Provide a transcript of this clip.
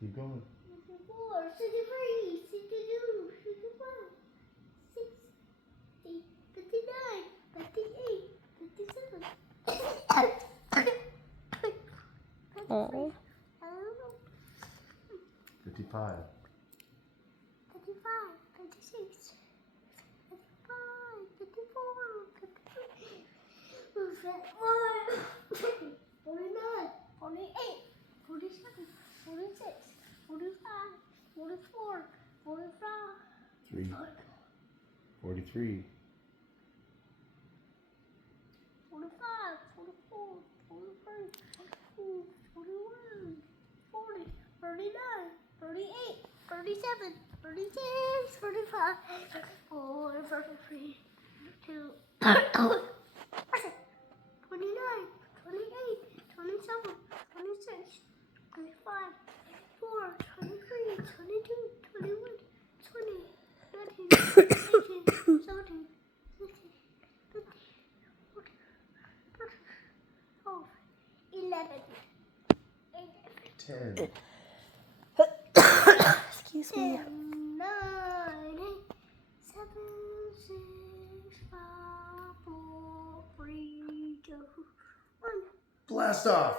Keep going. 64, 63, 62, 61, 60, 59, 58, 57. Oh. 55. 55, 56, 55, 54, 53, 49, 48, 47, 46, 45, 44, 45, 3. 43. 45, 44, 43, 42, 41, 40, 39, 38, 37, 36, 35, 34, 33, 32, 29, 28, 27, 26, 25, 24, 23, 22, 21, 20, 19, 18, 17, 16, 15, 14, 13, 12, 11, 10. Excuse me. 10, 9, 8, 7, 6, 5, 4, 3, 2, 1. Blast off!